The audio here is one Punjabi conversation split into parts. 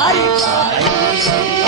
Ay. Ay.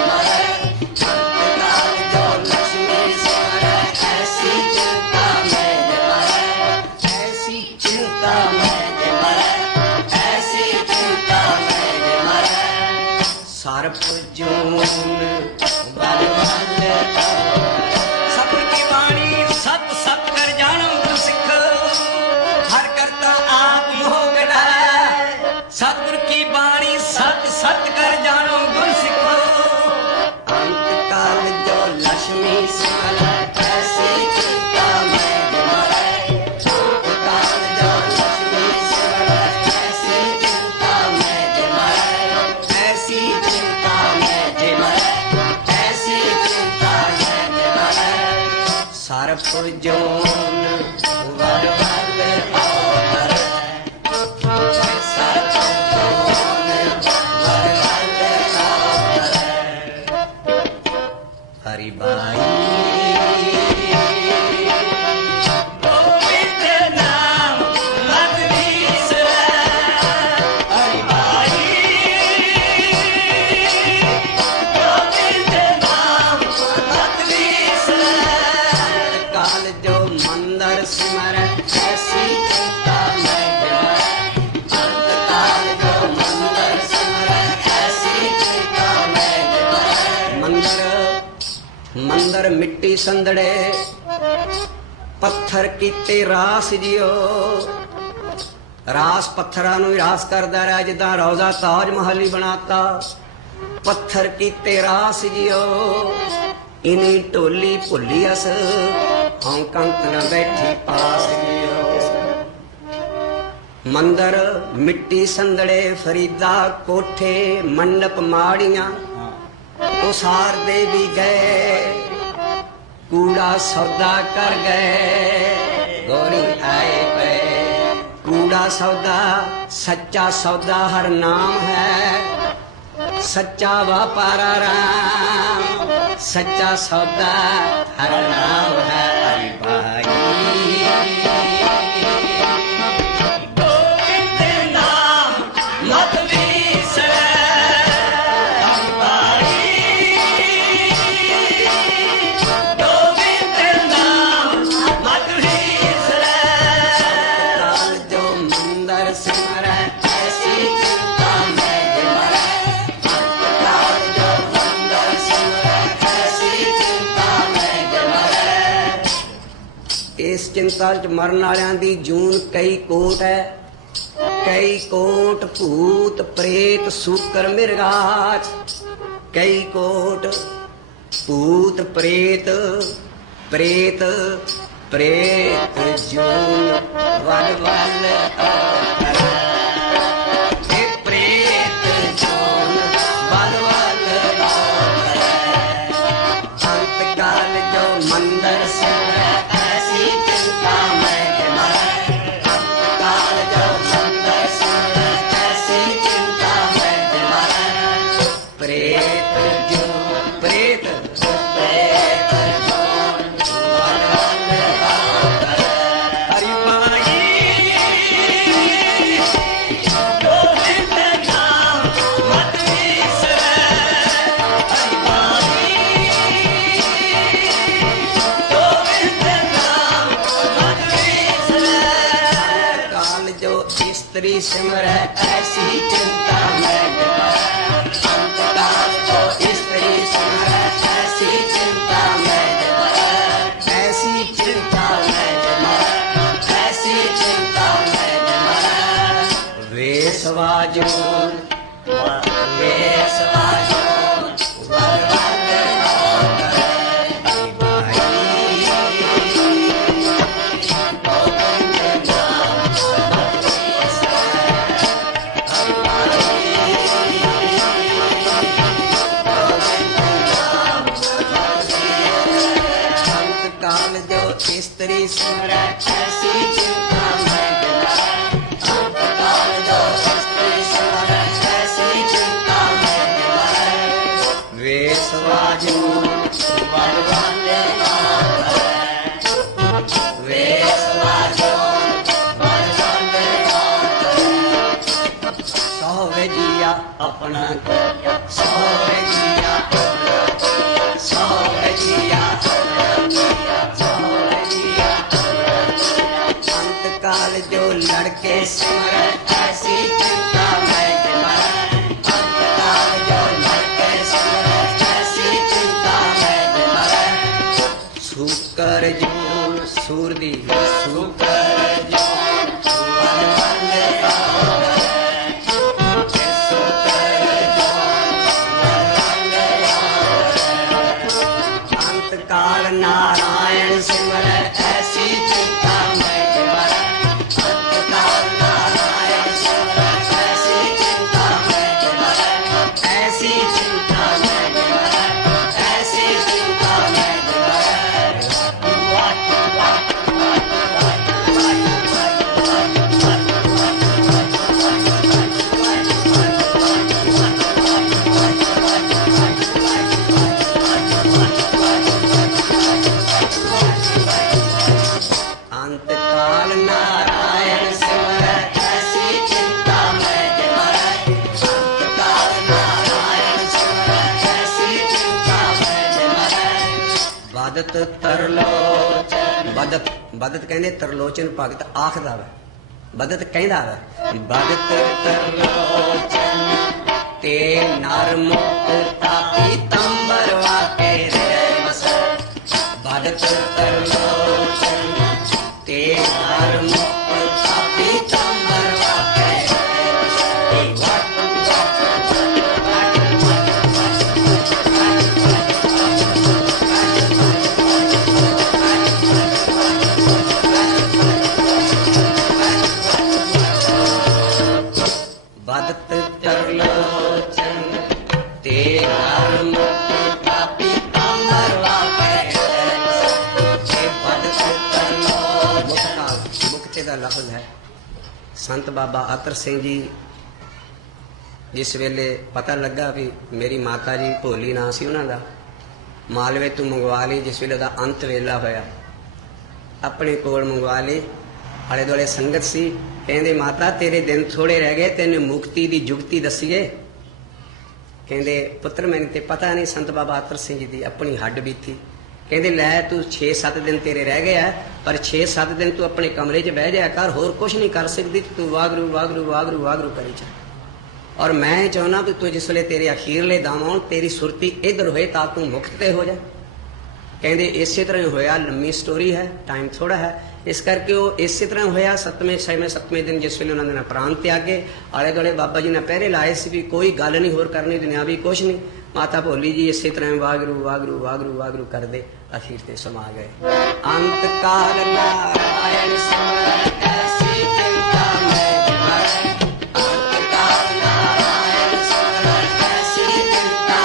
yo. ਅੰਦਰ ਮਿੱਟੀ ਸੰਧੜੇ ਪੱਥਰ ਕੀਤੇ ਰਾਸ ਜਿਓ। ਰਾਸ ਪੱਥਰਾਂ ਨੂੰ ਹੀ ਰਾਸ ਕਰਦਾ ਰਿਹਾ, ਜਿੱਦਾਂ ਰੌਜ਼ਾ ਤਾਜ ਮਹਲੀ ਬਣਾਤਾ। ਪੱਥਰ ਕੀਤੇ ਰਾਸ ਜਿਓ। ਇਨੀ ਢੋਲੀ ਭੁੱਲੀ ਅਸ ਹੌਂਕੰਗ ਤਨ ਬੈਠੀ ਪਾਸ ਜਿਓ। ਮੰਦਰ ਮਿੱਟੀ ਸੰਧੜੇ ਫਰੀਦਾ ਕੋਠੇ, ਮੰਡਪ ਮਾੜੀਆਂ ਉਸਾਰ ਦੇ ਵੀ ਗਏ। ਕੂੜਾ ਸੌਦਾ ਕਰ ਗਏ, ਗੋਰੀ ਆਏ ਪਏ। ਕੂੜਾ ਸੌਦਾ, ਸੱਚਾ ਸੌਦਾ ਹਰ ਨਾਮ ਹੈ। ਸੱਚਾ ਵਪਾਰਾ ਰਾਮ, ਸੱਚਾ ਸੌਦਾ ਹਰ ਨਾਮ ਹੈ। ਚਿੰਤਾ ਚ ਮਰਨ ਵਾਲਿਆਂ ਦੀ ਜੂਨ ਕਈ ਕੋਟ ਹੈ। ਕਈ ਕੋਟ ਭੂਤ, ਪ੍ਰੇਤ, ਸੂਕਰ, ਮਿਰਗਾਚ। ਕਈ ਕੋਟ ਭੂਤ, ਪ੍ਰੇਤ ਪ੍ਰੇਤ ਪ੍ਰੇਤ ਜੂਨ ਵੱਲ ਵੱਲ ਆਕਰ ਇਸਤਰੀ ਸਿਮਰੈ ਐਸੀ ਚਿੰਤਾ ਮੈਂ ਜਮਾਏ ਅੰਤ ਕਾਲ ਜੋ ਇਸਤਰੀ ਸਿਮਰੈ ਐਸੀ ਚਿੰਤਾ ਮੈਂ ਜਮਾਏ ਐਸੀ ਚਿੰਤਾ ਮੈਂ ਜਮਾਏ ਐਸੀ ਚਿੰਤਾ ਮੈਂ ਜਮਾਏ ਵੇਸਵਾਜੋ ਵੇਸਵਾਜੋ جو لڑکے سمر ایسی چنتا ਬਦਤ ਤਰਲੋਚਨ। ਬਦਤ ਬਦਤ ਕਹਿੰਦੇ ਤਰਲੋਚਨ ਭਗਤ ਆਖਦਾ ਵਾ। ਬਦਤ ਕਹਿੰਦਾ ਵਾ ਬਦਤ ਤਰਲੋਚਨ। ਤੇ ਨਰ ਮੁਕਤਾ ਪੀਤੰਬਰ ਵਾਕੇ ਰਹਿ ਵਸੈ ਬਦਤ ਤਰਲੋਚਨ। ਤੇ ਨਰ ਬਾਬਾ ਅਤਰ ਸਿੰਘ ਜੀ, ਜਿਸ ਵੇਲੇ ਪਤਾ ਲੱਗਾ ਵੀ ਮੇਰੀ ਮਾਤਾ ਜੀ ਭੋਲੀ ਨਾਂ ਸੀ ਉਹਨਾਂ ਦਾ, ਮਾਲਵੇ ਤੋਂ ਮੰਗਵਾ ਲਈ, ਜਿਸ ਵੇਲੇ ਦਾ ਅੰਤ ਵੇਲਾ ਹੋਇਆ। ਆਪਣੇ ਕੋਲ ਮੰਗਵਾ ਲਈ, ਆਲੇ ਦੁਆਲੇ ਸੰਗਤ ਸੀ, ਕਹਿੰਦੇ, ਮਾਤਾ, ਤੇਰੇ ਦਿਨ ਥੋੜੇ ਰਹਿ ਗਏ, ਤੈਨੂੰ ਮੁਕਤੀ ਦੀ ਜੁਗਤੀ ਦੱਸੀਏ। ਕਹਿੰਦੇ, ਪੁੱਤਰ, ਮੈਨੂੰ ਤੇ ਪਤਾ ਨਹੀਂ, ਸੰਤ ਬਾਬਾ ਅਤਰ ਸਿੰਘ ਜੀ ਦੀ ਆਪਣੀ ਹੱਡ ਬੀਤੀ। ਕਹਿੰਦੇ, ਲੈ ਤੂੰ 6-7 ਦਿਨ ਤੇਰੇ ਰਹਿ ਗਏ ਆ ਪਰ 6-7 ਦਿਨ ਤੂੰ ਆਪਣੇ ਕਮਰੇ 'ਚ ਬਹਿ ਜਾ ਕਰ, ਹੋਰ ਕੁਝ ਨਹੀਂ ਕਰ ਸਕਦੀ, ਤੂੰ ਵਾਗਰੂ ਵਾਗਰੂ ਵਾਗਰੂ ਵਾਗਰੂ ਕਰੀ ਜਾ। ਔਰ ਮੈਂ ਇਹ ਚਾਹੁੰਦਾ ਕਿ ਤੂੰ ਜਿਸ ਵੇਲੇ ਤੇਰੇ ਅਖੀਰਲੇ ਦਮ ਆਉਣ, ਤੇਰੀ ਸੁਰਤੀ ਇਧਰ ਹੋਏ ਤਾਂ ਤੂੰ ਮੁਕਤ ਤੇ ਹੋ ਜਾ। ਕਹਿੰਦੇ, ਇਸੇ ਤਰ੍ਹਾਂ ਹੀ ਹੋਇਆ, ਲੰਮੀ ਸਟੋਰੀ ਹੈ ਟਾਈਮ ਥੋੜਾ ਹੈ। ਇਸ ਕਰਕੇ ਉਹ ਇਸੇ ਤਰ੍ਹਾਂ ਹੋਇਆ, ਸੱਤਵੇਂ, ਛੇਵੇਂ, ਸੱਤਵੇਂ ਦਿਨ ਜਿਸ ਵੇਲੇ ਉਹਨਾਂ ਦੇ ਨਾਲ ਪ੍ਰਾਣ ਤਿਆਗੇ ਆਲੇ ਦੁਆਲੇ ਬਾਬਾ ਜੀ ਨੇ ਪਹਿਰੇ ਲਾਏ ਸੀ ਵੀ ਕੋਈ ਗੱਲ ਨਹੀਂ ਹੋਰ ਕਰਨੀ, ਦੁਨਿਆਵੀ ਕੁਛ ਨਹੀਂ। ਮਾਤਾ ਭੋਲੀ ਜੀ ਇਸੇ ਤਰ੍ਹਾਂ ਵਾਗਰੂ ਵਾਗਰੂ ਵਾਗਰੂ ਵਾਗਰੂ ਕਰਦੇ। ਅਖੀਰ ਤੇ ਸਮਾ ਗਏ ਅੰਤ ਕਾਲ ਨਾਰਾਇਣ ਸਿਮਰਨ ਐਸੀ ਚਿੰਤਾ ਮੈਂ ਜਮਾਏ ਅੰਤ ਕਾਲ ਨਾਰਾਇਣ ਸਿਮਰਨ ਐਸੀ ਚਿੰਤਾ